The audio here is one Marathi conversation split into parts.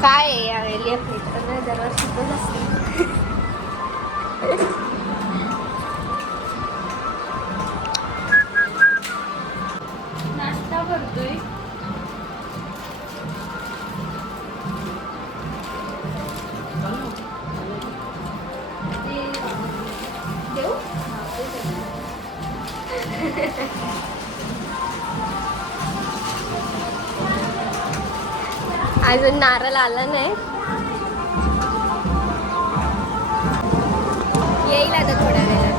Cai, ele é preto, né? Deve ser assim. नारळ आला नाही. येईल आता थोड्या वेळा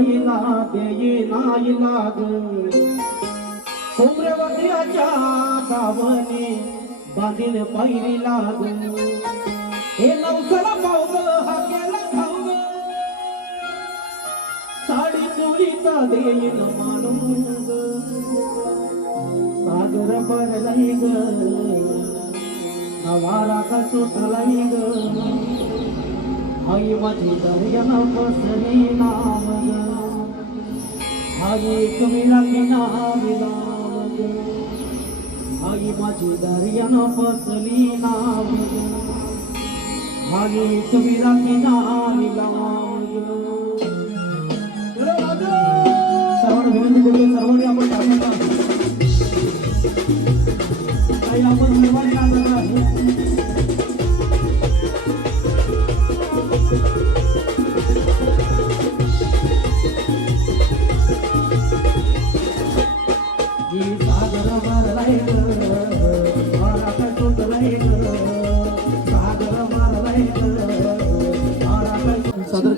पहिला देई नाही लाग कोंबड्याच्या गावने बांधील पहिली लाग हे नवसाला पावग हा केला खाऊग साडी चोळीचा देईन मानूग सागर भरलाई ग. हवारा का सुटलाई ग. आई माझी दर्या पसरी नाम ग आई तुम्ही लागली नावी नाम ग आई माझी दर्याना बसली नाम ग तुम्ही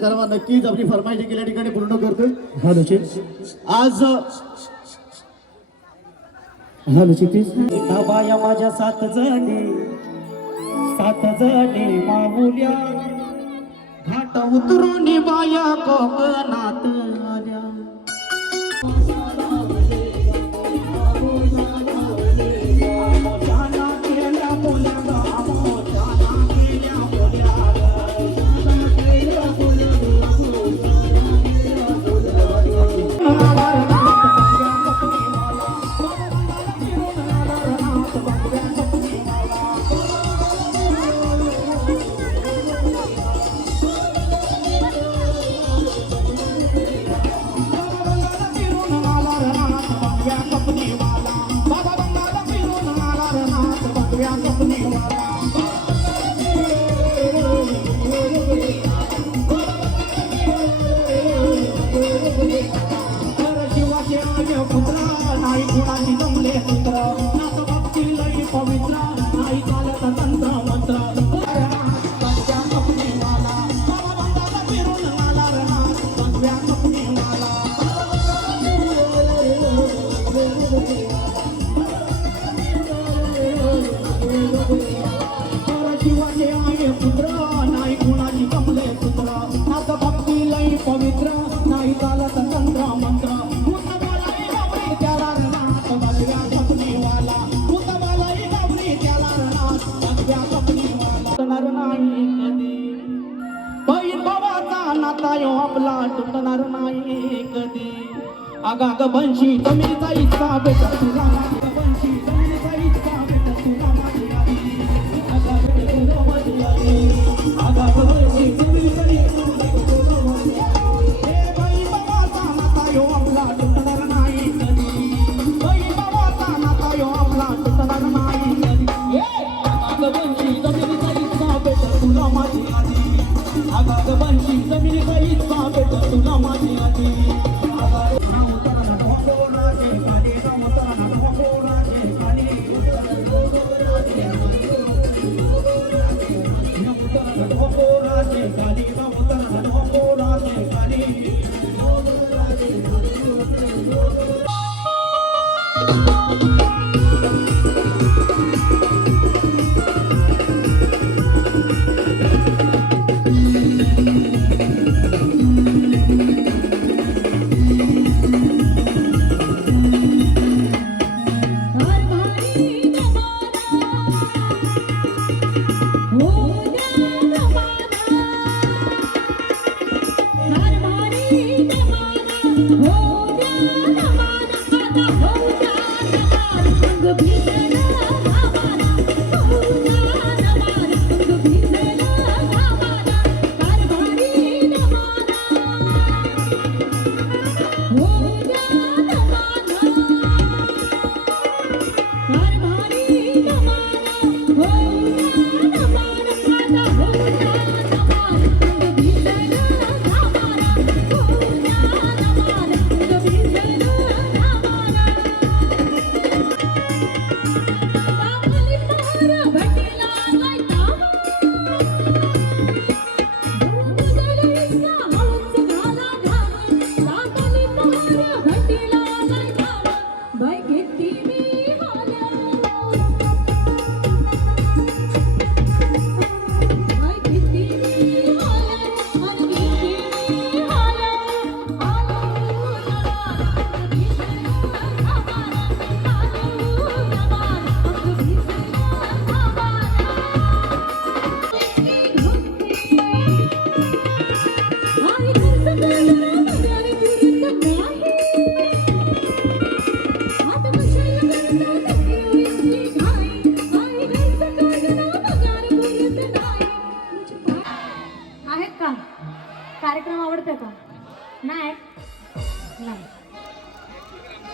करावा नक्कीच आपली फरमाईशी गेल्या ठिकाणी पूर्ण करतोय. हा निश्चित आज हा निश्चित बाया माझ्या सात जणी सात जणी मामुल्या घाट उतरून बाया कोकणात आल्या. Kita. घरातला यो आपला तुटणार नाही कधी. आगाग बनशी तुम्ही जायचा बेटा तुला. जमिनी काही तुला माझी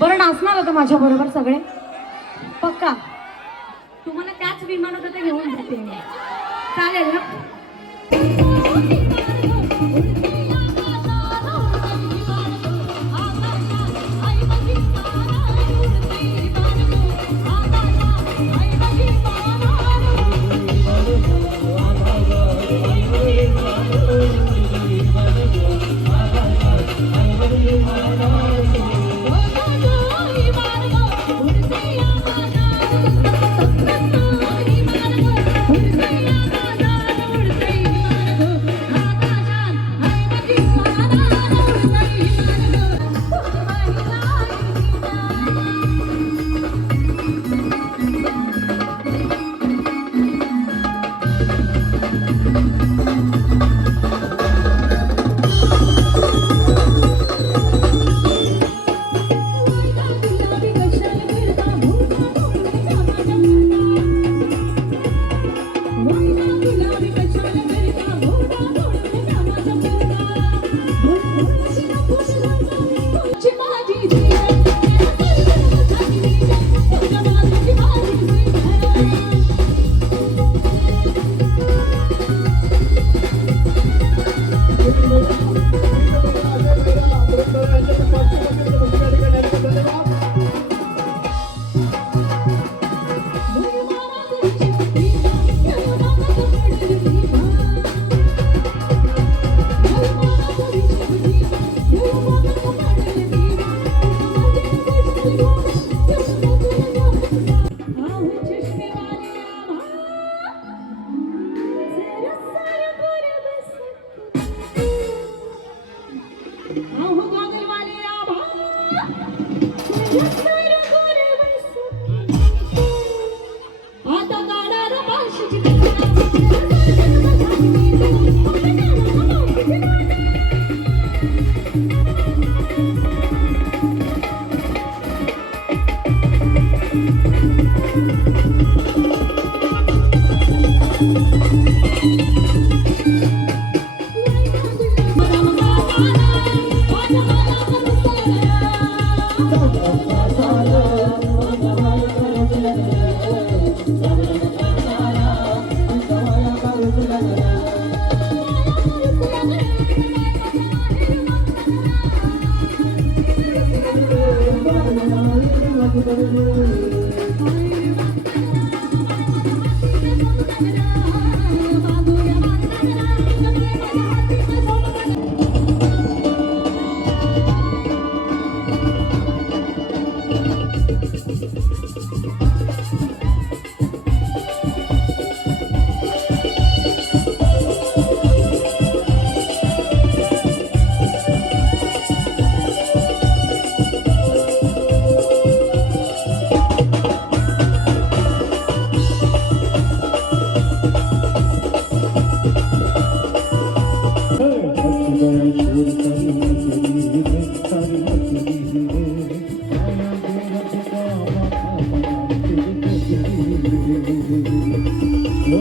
बरं नाचणार होतं माझ्या बरोबर सगळे? पक्का? तुम्हाला त्याच विमानात आता घेऊन जाते चालेल ना?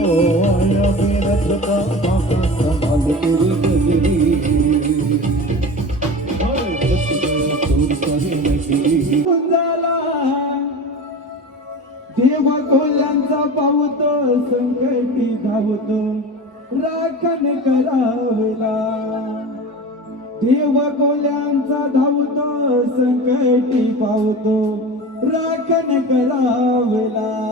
देव कोल्यांचा पावतो संकटी धावतो. राखण करावला देव कोल्यांचा धावतो संकटी पावतो राखण करावला.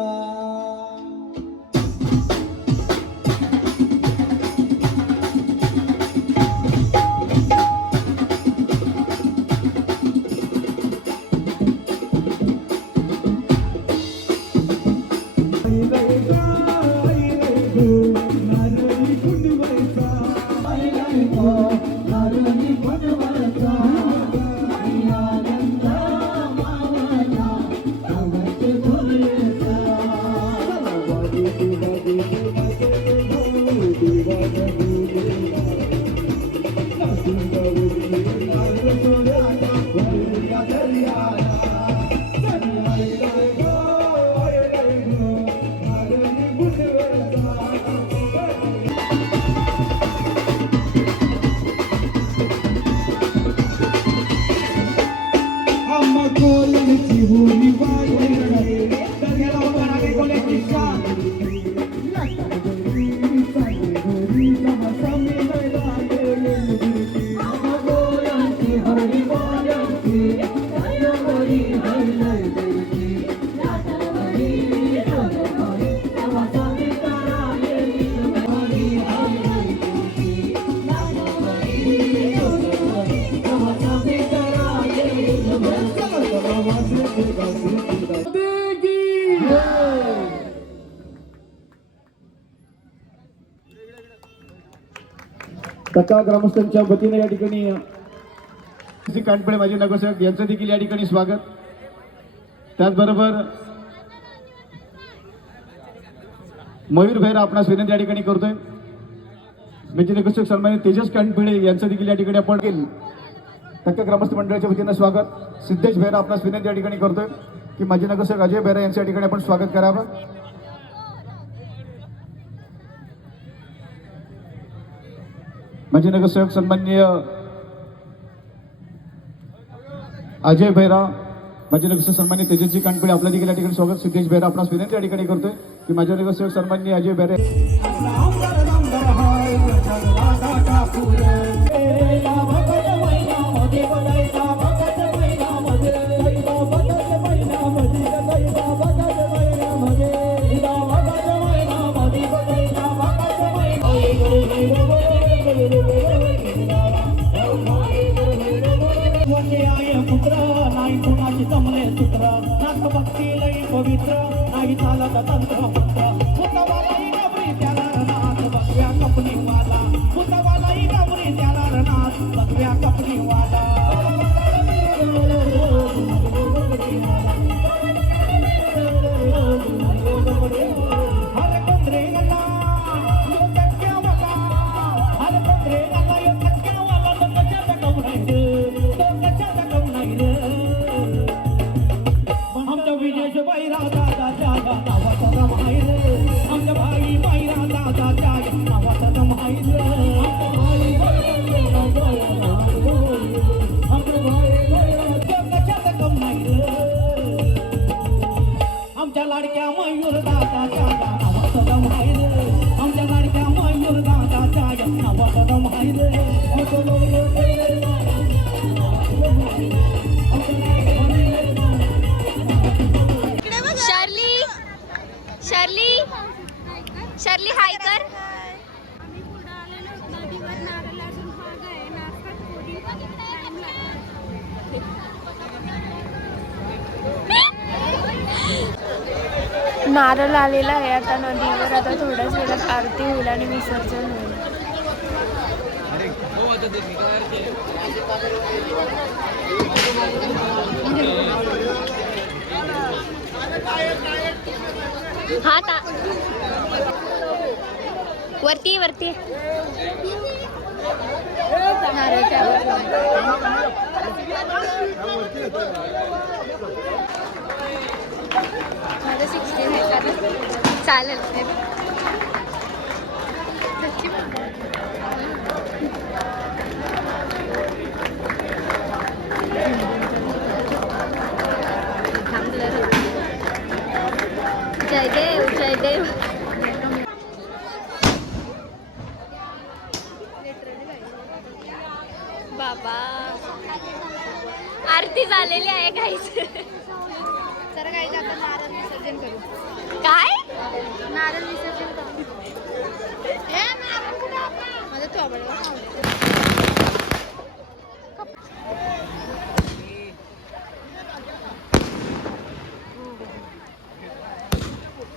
तका ग्रामस्थांच्या वतीने या ठिकाणी कानपडे माजी नगरसेवक यांचं देखील या ठिकाणी स्वागत. त्याचबरोबर मयूर भैर आपणास विनंती या ठिकाणी करतोय. म्हणजे नगरसेवक सन्मानित तेजस कानपिळे यांचं देखील या ठिकाणी आपण केलं तक्का ग्रामस्थ मंडळाच्या वतीनं स्वागत. सिद्धेश भैरा आपणास विनंती या ठिकाणी करतोय की माजी नगरसेवक अजय भैरा यांच्या ठिकाणी आपण स्वागत करावं. म्हणजे नगरसेवक सन्माननीय अजय भैरा माझे नगरसेवक सन्मान्य तेजस्वी कानपिळे आपल्या देखील या ठिकाणी स्वागत. सिद्धेश भैरा आपणास विनंती या ठिकाणी करतोय की माझे नगरसेवक सन्मान्य Ajay Bhaire Shirley. Shirley. Hi कर. नारळ आलेला आहे आता नदीवर. आता थोड्याच वेळात आरती होईल आणि विसर्जन होईल. हा ता वरती वरती. नारळच्या माझं सिक्स्टीन आहे का चालेल हे थांबलं जय देव जय.